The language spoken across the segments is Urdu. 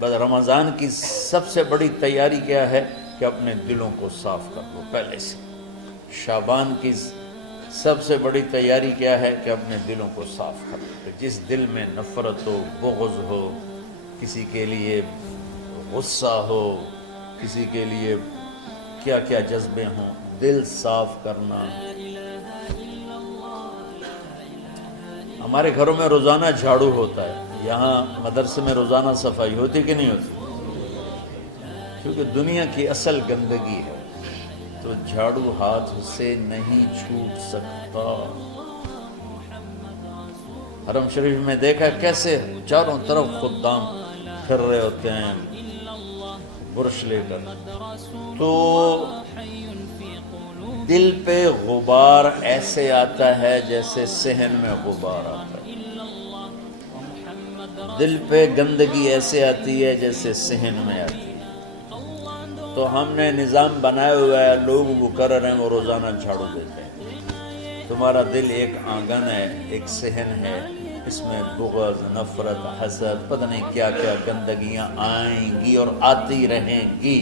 بس رمضان کی سب سے بڑی تیاری کیا ہے کہ اپنے دلوں کو صاف کر دو پہلے سے۔ شعبان کی سب سے بڑی تیاری کیا ہے کہ اپنے دلوں کو صاف کر دو۔ جس دل میں نفرت ہو، بغض ہو، کسی کے لیے غصہ ہو، کسی کے لیے کیا کیا جذبے ہوں، دل صاف کرنا۔ ہمارے گھروں میں روزانہ جھاڑو ہوتا ہے، یہاں مدرسے میں روزانہ صفائی ہوتی کہ نہیں ہوتی؟ کیونکہ دنیا کی اصل گندگی ہے، تو جھاڑو ہاتھ سے نہیں چھوٹ سکتا۔ حرم شریف میں دیکھا کیسے چاروں طرف خدام پھر رہے ہوتے ہیں برش لے کر، تو دل پہ غبار ایسے آتا ہے جیسے صحن میں غبار آتا ہے، دل پہ گندگی ایسے آتی ہے جیسے صحن میں آتی ہے۔ تو ہم نے نظام بنایا ہوا ہے، لوگ وہ کر رہے ہیں، وہ روزانہ جھاڑو دیتے ہیں۔ تمہارا دل ایک آنگن ہے، ایک صحن ہے، اس میں بغض، نفرت، حسد، پتہ نہیں کیا کیا گندگیاں آئیں گی اور آتی رہیں گی۔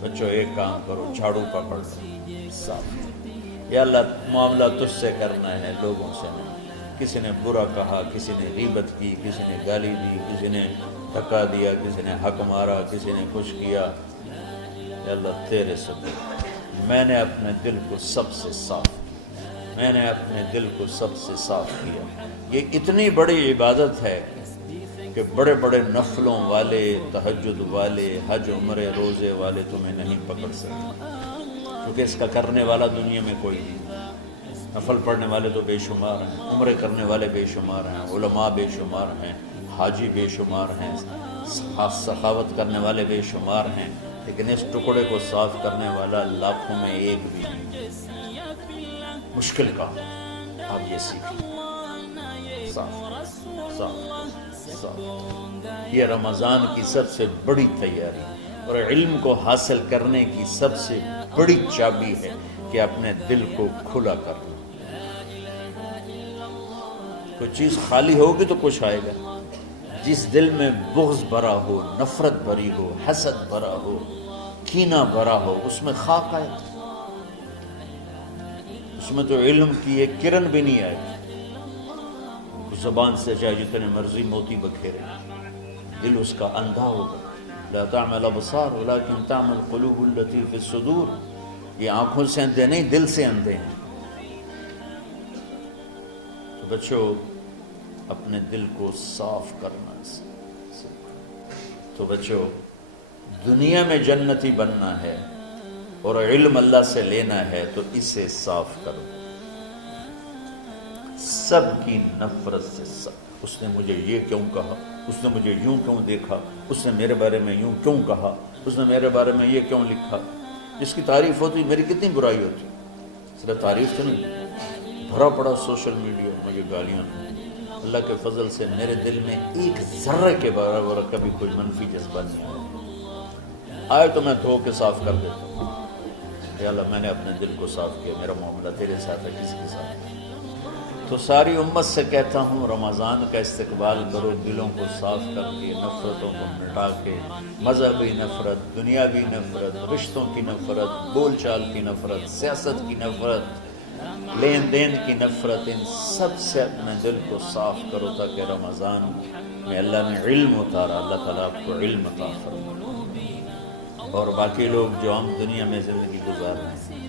بچوں ایک کام کرو، جھاڑو پکڑ لو، صاف۔ یا اللہ معاملہ تجھ سے کرنا ہے، لوگوں سے نہیں۔ کسی نے برا کہا، کسی نے غیبت کی، کسی نے گالی دی، کسی نے دھکا دیا، کسی نے حق مارا، کسی نے کچھ کیا، یا اللہ تیرے سبب میں نے اپنے دل کو سب سے صاف کیا، میں نے اپنے دل کو سب سے صاف کیا۔ یہ اتنی بڑی عبادت ہے کہ بڑے بڑے نفلوں والے، تہجد والے، حج عمرے روزے والے تمہیں نہیں پکڑ سکتے، کیونکہ اس کا کرنے والا دنیا میں کوئی نہیں۔ نفل پڑھنے والے تو بے شمار ہیں، عمرے کرنے والے بے شمار ہیں، علماء بے شمار ہیں، حاجی بے شمار ہیں، سخاوت کرنے والے بے شمار ہیں، لیکن اس ٹکڑے کو صاف کرنے والا لاکھوں میں ایک بھی نہیں۔ مشکل کام، آپ یہ سیکھیں، صاف صاف صاف۔ یہ رمضان کی سب سے بڑی تیاری اور علم کو حاصل کرنے کی سب سے بڑی چابی ہے کہ اپنے دل کو کھلا کر لو۔ کوئی چیز خالی ہوگی تو کچھ آئے گا۔ جس دل میں بغض بھرا ہو، نفرت بھری ہو، حسد بھرا ہو، کینہ بھرا ہو، اس میں خاک آئے، اس میں تو علم کی ایک کرن بھی نہیں آئے گی۔ زبان سے چاہے جتنے مرضی موتی بکھیرے، دل اس کا اندھا ہوگا۔ لا تعمل ابصار ولكن تعمل قلوب التي في الصدور۔ یہ آنکھوں سے اندھے نہیں، دل سے اندھے ہیں۔ تو بچوں اپنے دل کو صاف کرنا تو بچوں دنیا میں جنتی بننا ہے اور علم اللہ سے لینا ہے تو اسے صاف کرو۔ سب کی نفرت سے سب، اس نے مجھے یہ کیوں کہا، اس نے مجھے یوں کیوں دیکھا، اس نے میرے بارے میں یوں کیوں کہا، اس نے میرے بارے میں یہ کیوں لکھا۔ جس کی تعریف ہوتی میری کتنی برائی ہوتی، صرف تعریف تو نہیں، بھرا پڑا سوشل میڈیا مجھے گالیاں۔ اللہ کے فضل سے میرے دل میں ایک ذرے کے برابر کبھی کوئی منفی جذبہ نہیں آیا، آئے تو میں دھو کے صاف کر دیتا ہوں۔ یا اللہ میں نے اپنے دل کو صاف کیا، میرا معاملہ تیرے ساتھ ہے، کسی کے ساتھ ہے۔ تو ساری امت سے کہتا ہوں رمضان کا استقبال کرو، دلوں کو صاف کر کے، نفرتوں کو مٹا کے، مذہبی نفرت، دنیاوی نفرت، رشتوں کی نفرت، بول چال کی نفرت، سیاست کی نفرت، لین دین کی نفرت، ان سب سے اپنے دل کو صاف کرو تاکہ رمضان میں اللہ نے علم اتارا، اللہ تعالیٰ آپ کو علم عطا فرمائے، اور باقی لوگ جو ہم دنیا میں زندگی گزار رہے ہیں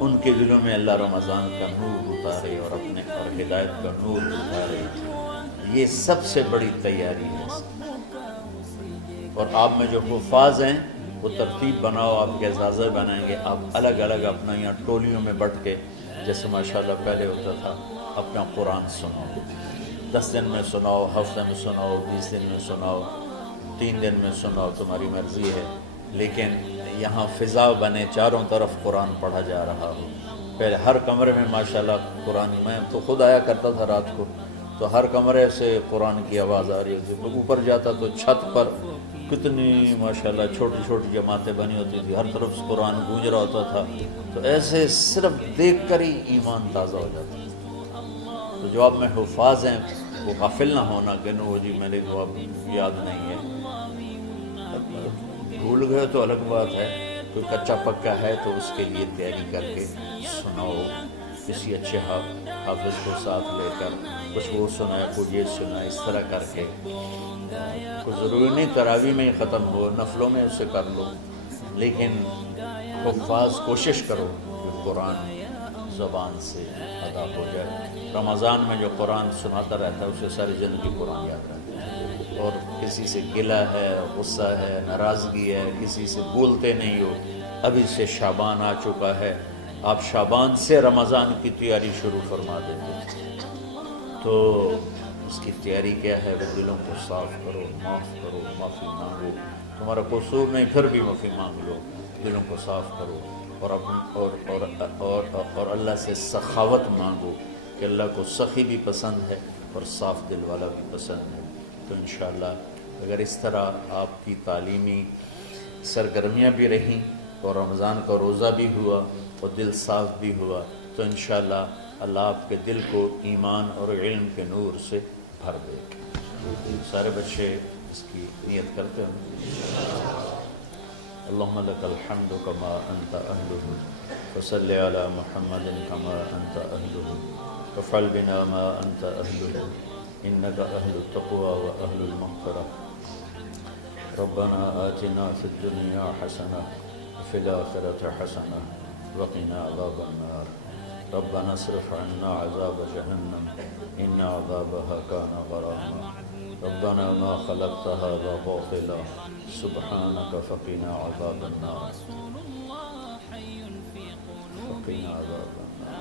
ان کے دلوں میں اللہ رمضان کا نور اتارے اور اپنے اور ہدایت کا نور اتارے۔ یہ سب سے بڑی تیاری ہے۔ اور آپ میں جو حفاظ ہیں وہ ترتیب بناؤ، آپ کے اعزازہ بنائیں گے، آپ الگ الگ اپنا یہاں ٹولیوں میں بٹ کے، جیسے ماشاءاللہ پہلے ہوتا تھا، اپنا قرآن سناؤ، 10 دن میں سناؤ، ہفتے میں سناؤ، 20 دن میں سناؤ، 3 دن میں سناؤ، تمہاری مرضی ہے، لیکن یہاں فضا بنے، چاروں طرف قرآن پڑھا جا رہا ہو۔ پہلے ہر کمرے میں ماشاءاللہ قرآن، میں تو خود آیا کرتا تھا رات کو، تو ہر کمرے سے قرآن کی آواز آ رہی ہوتی، اوپر جاتا تو چھت پر کتنی ماشاءاللہ چھوٹی چھوٹی جماعتیں بنی ہوتی تھی، ہر طرف سے قرآن گونج رہا ہوتا تھا، تو ایسے صرف دیکھ کر ہی ایمان تازہ ہو جاتا ہے۔ تو جو آپ میں حفاظ ہیں وہ غافل نہ ہونا کہ نو جی میرے کو اب یاد نہیں ہے، بھول گئے تو الگ بات ہے، کوئی کچا پکا ہے تو اس کے لیے تیاری کر کے سناؤ، کسی اچھے حافظ کو ساتھ لے کر کچھ وہ سنائے، کوئی یہ سنائے، اس طرح کر کے. کوئی ضروری نہیں تراویح میں ہی ختم ہو، نفلوں میں اسے کر لو، لیکن حفاظ کوشش کرو کہ قرآن زبان سے ادا ہو جائے. رمضان میں جو قرآن سناتا رہتا ہے اسے ساری زندگی قرآن یاد رہتا ہے. اور کسی سے گلہ ہے، غصہ ہے، ناراضگی ہے، کسی سے بولتے نہیں ہو. ابھی سے شعبان آ چکا ہے، آپ شعبان سے رمضان کی تیاری شروع فرما دیتے. تو اس کی تیاری کیا ہے؟ وہ دلوں کو صاف کرو، معاف کرو، معافی مانگو. تمہارا قصور نہیں پھر بھی معافی مانگ لو، دلوں کو صاف کرو. اور اللہ سے سخاوت مانگو کہ اللہ کو سخی بھی پسند ہے اور صاف دل والا بھی پسند ہے. تو انشاءاللہ اگر اس طرح آپ کی تعلیمی سرگرمیاں بھی رہیں اور رمضان کا روزہ بھی ہوا اور دل صاف بھی ہوا تو انشاءاللہ اللہ آپ کے دل کو ایمان اور علم کے نور سے بھر دے. سارے بچے اس کی نیت کرتے ہیں. اللہم لک الحمد کما انت اہلہ فصل علی محمد کما انت اہلہ وفعل بنا ما انت اہلہ انک اہل التقوی و اہل المغفرہ. ربنا آتنا فی الدنیا حسنہ وفی الآخرۃ حسنہ وقنا عذاب النار. ربنا اصرف عنا عذاب جہنم ان عذابها كان غراما. ربنا ما خلقت هذا باطلا سبحانك فقنا عذاب النار. فقنا عذاب النار.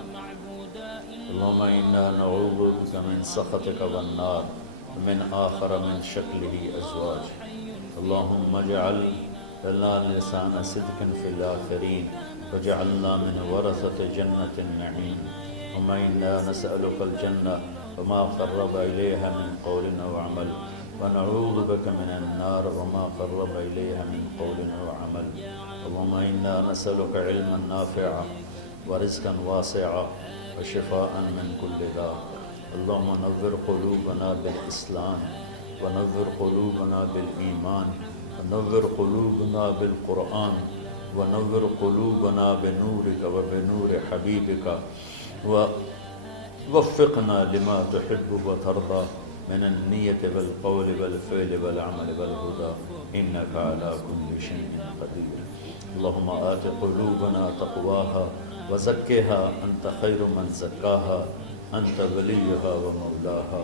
اللهم إنا نعوذ بك من سخطك والنار ومن آخر من شكله أزواج. اللهم اجعل لنا لسان صدق في الآخرين وجعلنا من ورثة جنة النعيم. اللهم إنا نسألك الجنة وما قرب إليها من قول وعمل ونعوذ بك من النار وما قرب إليها من قول وعمل. اللهم إنا نسألك علما نافعا ورزقا واسعا وشفاء من كل داء. اللهم نور قلوبنا بالإسلام ونور قلوبنا بالإيمان ونور قلوبنا بالقرآن ونور قلوبنا بنورك وبنور حبيبك ووفقنا لما تحب وترضى من النية والقول والفعل والعمل والهدى إنك على كل شيء قدير. اللهم آت قلوبنا تقواها وزكها أنت خير من زكاها أنت وليها ومولاها.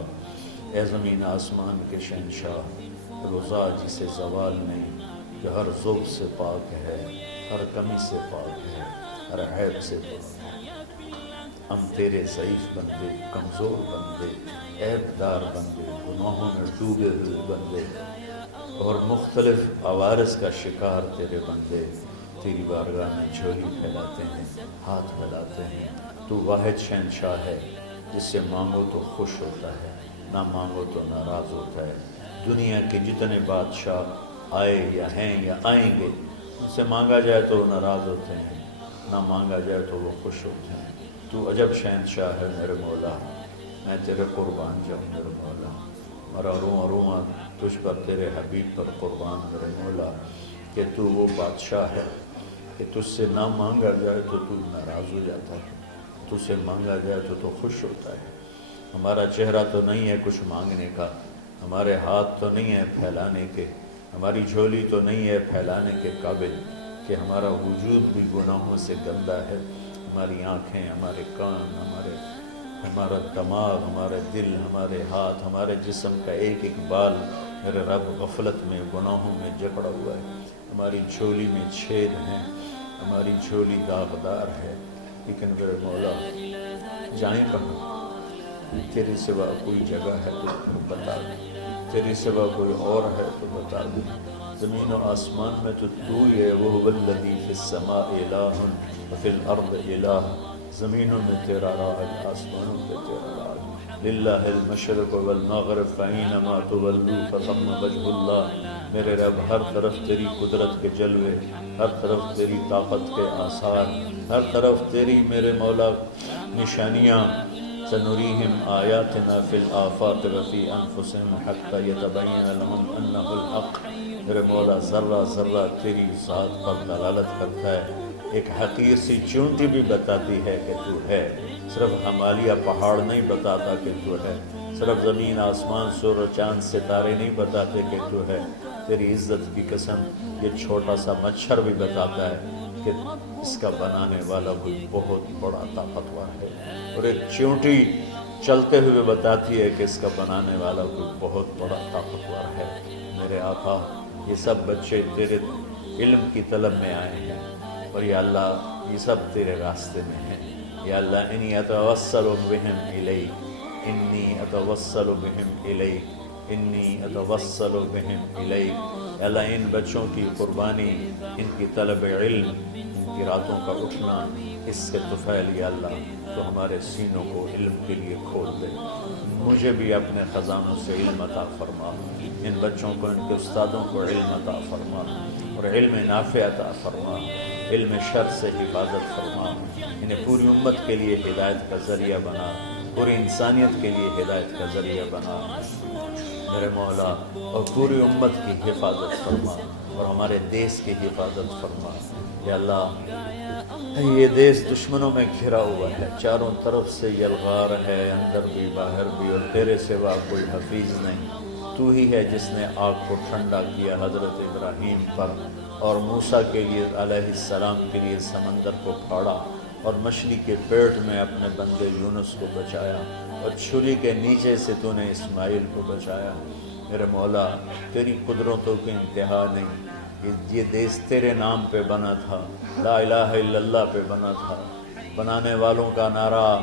اے زمین آسمان کے شہنشاہ، روزہ جسے زوال نہیں، جو ہر ذوق سے پاک ہے، ہر کمی سے پاک ہے، ہر عیب سے پاک ہے. ہم تیرے ضعیف بندے، کمزور بندے، عیب دار بندے، گناہوں میں ڈوبے ہوئے بندے اور مختلف عوارض کا شکار تیرے بندے تیری بارگاہ میں جھولی پھیلاتے ہیں، ہاتھ پھیلاتے ہیں. تو واحد شہنشاہ ہے جس سے مانگو تو خوش ہوتا ہے، نہ مانگو تو ناراض ہوتا ہے. دنیا کے جتنے بادشاہ آئے یا ہیں یا آئیں گے، ان سے مانگا جائے تو وہ ناراض ہوتے ہیں، نہ مانگا جائے تو وہ خوش ہوتے ہیں. تو عجب شہنشاہ ہے میرے مولا، میں تیرے قربان جاؤں میرے مولا. مرا رواں رواں تجھ پر، تیرے حبیب پر قربان میرے مولا، کہ تو وہ بادشاہ ہے کہ تجھ سے نہ مانگا جائے تو تو ناراض ہو جاتا ہے، تجھ سے مانگا جائے تو خوش ہوتا ہے. ہمارا چہرہ تو نہیں ہے کچھ مانگنے کا، ہمارے ہاتھ تو نہیں ہے پھیلانے کے، ہماری جھولی تو نہیں ہے پھیلانے کے قابل، کہ ہمارا وجود بھی گناہوں سے گندا ہے. ہماری آنکھیں، ہمارے کان، ہمارا دماغ، ہمارے دل، ہمارے ہاتھ، ہمارے جسم کا ایک ایک بال میرے رب غفلت میں، گناہوں میں جکڑا ہوا ہے. ہماری جھولی میں چھید ہیں، ہماری جھولی داغدار ہے. لیکن میرے مولا جائیں کہاں؟ تیرے سوا کوئی جگہ ہے تو بتا دے، تیرے سوا کوئی اور ہے تو بتا دے. زمین و آسمان میں تو ہی ہے. وَهُوَ الَّذِي فِي السَّمَاءِ إِلَٰهٌ وَفِي الْأَرْضِ إِلَٰهٌ. زمینوں میں تیرا راج، آسمانوں پہ تیرا راج. لِلَّهِ الْمَشْرِقُ وَالْمَغْرِبُ فَأَيْنَمَا تُوَلُّوا فَثَمَّ وَجْهُ اللَّهِ. میرے رب ہر طرف تیری قدرت کے جلوے، ہر طرف تیری طاقت کے آثار، ہر طرف تیری میرے مولا نشانیاں سنریہم آیاتنا فی الآفاق وفی انفسہم حتی یتبین لہم انہ الحق۔ میرے مولا ذرہ ذرہ تیری ذات پر دلالت کرتا ہے، ایک حقیر سی چونٹی بھی بتاتی ہے کہ تو ہے، صرف ہمالیہ پہاڑ نہیں بتاتا کہ تو ہے، صرف زمین آسمان سور و چاند ستارے نہیں بتاتے کہ تو ہے، تیری عزت کی قسم یہ چھوٹا سا مچھر بھی بتاتا ہے کہ اس کا بنانے والا کوئی بہت بڑا طاقتور ہے، اور ایک چونٹی چلتے ہوئے بتاتی ہے کہ اس کا بنانے والا کوئی بہت بڑا طاقتور ہے۔ میرے آقا یہ سب بچے تیرے علم کی طلب میں آئے ہیں، اور یا اللہ یہ سب تیرے راستے میں ہیں۔ یا اللہ انی اتوسل بہم الیک، انی اتوسل بہم الیک، انی اتوسل بہم الیک۔ یا اللہ ان بچوں کی قربانی، ان کی طلب علم، ان کی راتوں کا اٹھنا، اس سے طفیل یا اللہ تو ہمارے سینوں کو علم کے لیے کھول دے۔ مجھے بھی اپنے خزانوں سے علم عطا فرما، ان بچوں کو، ان کے استادوں کو علم عطا فرما، اور علم نافع عطا فرما، علم شر سے حفاظت فرما، انہیں پوری امت کے لیے ہدایت کا ذریعہ بنا، پوری انسانیت کے لیے ہدایت کا ذریعہ بنا میرے مولا، اور پوری امت کی حفاظت فرما، اور ہمارے دیس کی حفاظت فرما۔ یا اللہ یہ دیس دشمنوں میں گھرا ہوا ہے، چاروں طرف سے یلغار ہے، اندر بھی باہر بھی، اور تیرے سوا کوئی حفیظ نہیں۔ تو ہی ہے جس نے آگ کو ٹھنڈا کیا حضرت ابراہیم پر، اور موسیٰ کے لیے علیہ السلام کے لیے سمندر کو پھاڑا، اور مچھلی کے پیٹ میں اپنے بندے یونس کو بچایا، اور چھری کے نیچے سے تو نے اسماعیل کو بچایا۔ میرے مولا تیری قدرتوں کی انتہا نہیں، یہ دیس تیرے نام پہ بنا تھا، لا الہ الا اللہ پہ بنا تھا۔ بنانے والوں کا نعرہ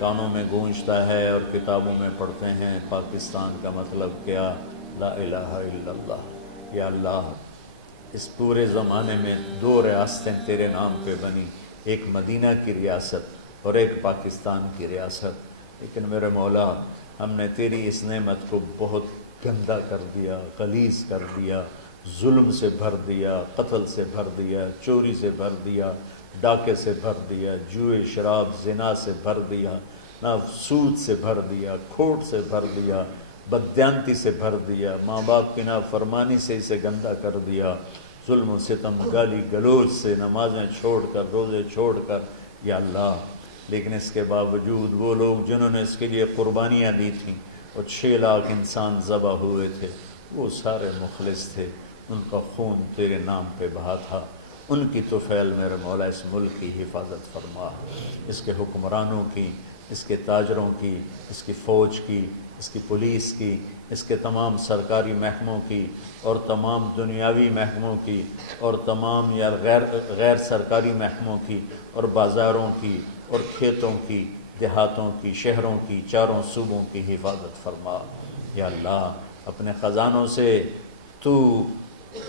کانوں میں گونجتا ہے اور کتابوں میں پڑھتے ہیں، پاکستان کا مطلب کیا؟ لا الہ الا اللہ۔ یا اللہ اس پورے زمانے میں دو ریاستیں تیرے نام پہ بنی، ایک مدینہ کی ریاست اور ایک پاکستان کی ریاست، لیکن میرے مولا ہم نے تیری اس نعمت کو بہت گندا کر دیا، غلیظ کر دیا، ظلم سے بھر دیا، قتل سے بھر دیا، چوری سے بھر دیا، ڈاکے سے بھر دیا، جوئے شراب زنا سے بھر دیا، نہ سود سے بھر دیا، کھوٹ سے بھر دیا، بددیانتی سے بھر دیا، ماں باپ کی نافرمانی سے اسے گندا کر دیا، ظلم و ستم، گالی گلوچ سے، نمازیں چھوڑ کر، روزے چھوڑ کر، یا اللہ لیکن اس کے باوجود وہ لوگ جنہوں نے اس کے لیے قربانیاں دی تھیں، اور 6 لاکھ انسان ذبح ہوئے تھے، وہ سارے مخلص تھے، ان کا خون تیرے نام پہ بہا تھا، ان کی طفیل میرے مولا اس ملک کی حفاظت فرما، اس کے حکمرانوں کی، اس کے تاجروں کی، اس کی فوج کی، اس کی پولیس کی، اس کے تمام سرکاری محکموں کی، اور تمام دنیاوی محکموں کی، اور تمام یا غیر سرکاری محکموں کی، اور بازاروں کی، اور کھیتوں کی، دیہاتوں کی، شہروں کی، چاروں صوبوں کی حفاظت فرما۔ یا اللہ اپنے خزانوں سے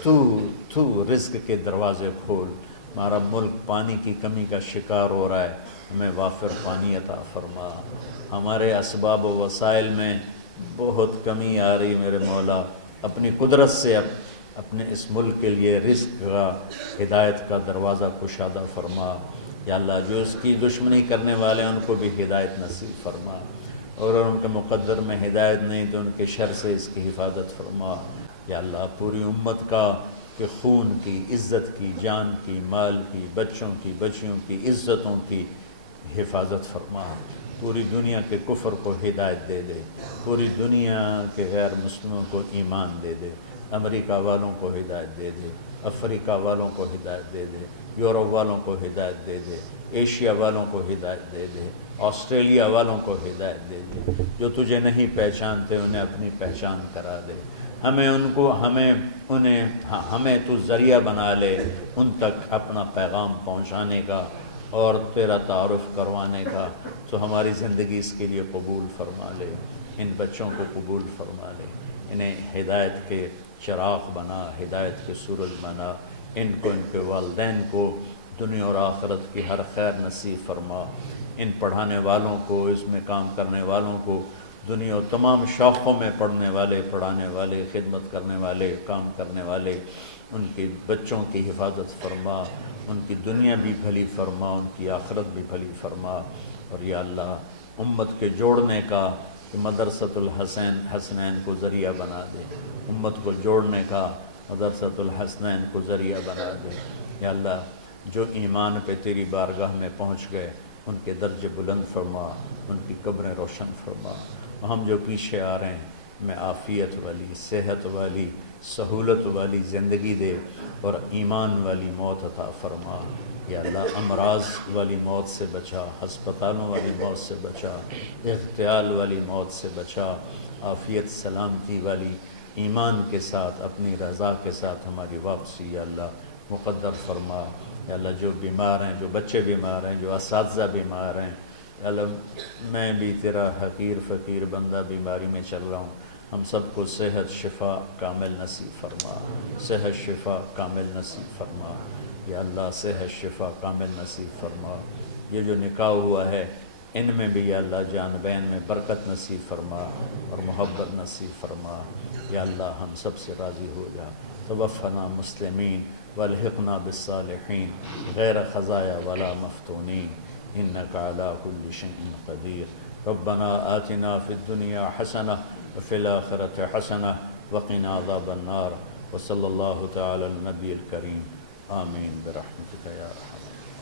تو رزق کے دروازے کھول، ہمارا ملک پانی کی کمی کا شکار ہو رہا ہے، ہمیں وافر پانی عطا فرما، ہمارے اسباب و وسائل میں بہت کمی آ رہی میرے مولا، اپنی قدرت سے اپنے اس ملک کے لیے رزق کا، ہدایت کا دروازہ کشادہ فرما۔ یا اللہ جو اس کی دشمنی کرنے والے ہیں ان کو بھی ہدایت نصیب فرما، اور ان کے مقدر میں ہدایت نہیں تو ان کے شر سے اس کی حفاظت فرما۔ یا اللہ پوری امت کا کہ خون کی، عزت کی، جان کی، مال کی، بچوں کی، بچیوں کی، عزتوں کی حفاظت فرما، پوری دنیا کے کفر کو ہدایت دے دے، پوری دنیا کے غیر مسلموں کو ایمان دے دے، امریکہ والوں کو ہدایت دے دے، افریقہ والوں کو ہدایت دے دے، یورپ والوں کو ہدایت دے دے، ایشیا والوں کو ہدایت دے دے، آسٹریلیا والوں کو ہدایت دے دے، جو تجھے نہیں پہچانتے انہیں اپنی پہچان کرا دے، ہمیں تو ذریعہ بنا لے ان تک اپنا پیغام پہنچانے کا اور تیرا تعارف کروانے کا، تو ہماری زندگی اس کے لیے قبول فرما لے، ان بچوں کو قبول فرما لے، انہیں ہدایت کے چراغ بنا، ہدایت کے سورج بنا، ان کو، ان کے والدین کو دنیا اور آخرت کی ہر خیر نصیب فرما، ان پڑھانے والوں کو، اس میں کام کرنے والوں کو، دنیا و تمام شاخوں میں پڑھنے والے، پڑھانے والے، خدمت کرنے والے، کام کرنے والے، ان کے بچوں کی حفاظت فرما، ان کی دنیا بھی بھلی فرما، ان کی آخرت بھی بھلی فرما، اور یا اللہ امت کے جوڑنے کا کہ مدرسۃ الحسین حسنین کو ذریعہ بنا دے، امت کو جوڑنے کا مدرسۃ الحسنین کو ذریعہ بنا دے۔ یا اللہ جو ایمان پہ تیری بارگاہ میں پہنچ گئے ان کے درجے بلند فرما، ان کی قبریں روشن فرما۔ ہم جو پیچھے آ رہے ہیں میں عافیت والی، صحت والی، سہولت والی زندگی دے اور ایمان والی موت عطا فرما۔ یا اللہ امراض والی موت سے بچا، ہسپتالوں والی موت سے بچا، اغتیال والی موت سے بچا، عافیت سلامتی والی ایمان کے ساتھ اپنی رضا کے ساتھ ہماری واپسی یا اللہ مقدر فرما۔ یا اللہ جو بیمار ہیں، جو بچے بیمار ہیں، جو اساتذہ بیمار ہیں، یا اللہ میں بھی تیرا حقیر فقیر بندہ بیماری میں چل رہا ہوں، ہم سب کو صحت شفا کامل نصیب فرما، صحت شفا کامل نصیب فرما۔ یا اللہ صحت شفا کامل نصیب فرما۔ یہ جو نکاح ہوا ہے ان میں بھی یا اللہ جان بین میں برکت نصیب فرما اور محبت نصیب فرما۔ یا اللہ ہم سب سے راضی ہو جا۔ توفنا مسلمین والحقنا بالصالحین غیر خزایا ولا مفتونین انک علی کل شیء قدیر۔ ربنا آتنا فی الدنیا حسنہ وفی الآخرۃ حسنہ وقنا عذاب النار۔ وصلی اللہ تعالی علی النبی الکریم آمین برحمتک یا ارحم۔